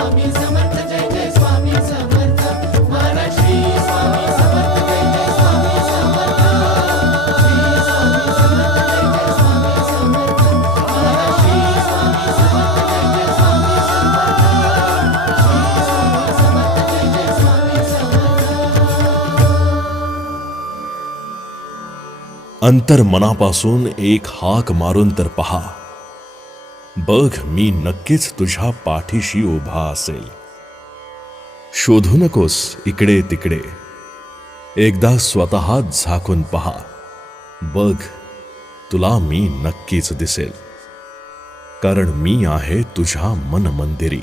स्वामी समर्थ जय जय स्वामी समर्थ महाराष्ट्री स्वामी समर्थ जय जय स्वामी समर्थ श्री स्वामी समर्थ जय जय स्वामी समर्थ महाराष्ट्री स्वामी समर्थ जय जय स्वामी समर्थ श्री स्वामी समर्थ जय जय स्वामी समर्थ. अंतर मनापासून एक हाक मारून तर पहा, बघ मी नक्कीच तुझ्या पाठीशी उभा असेल. शोधू नकोस इकडे तिकडे, एकदा स्वतः झाकून पहा, बघ तुला मी नक्कीच दिसेल. कारण मी आहे तुझ्या मन मंदिरी.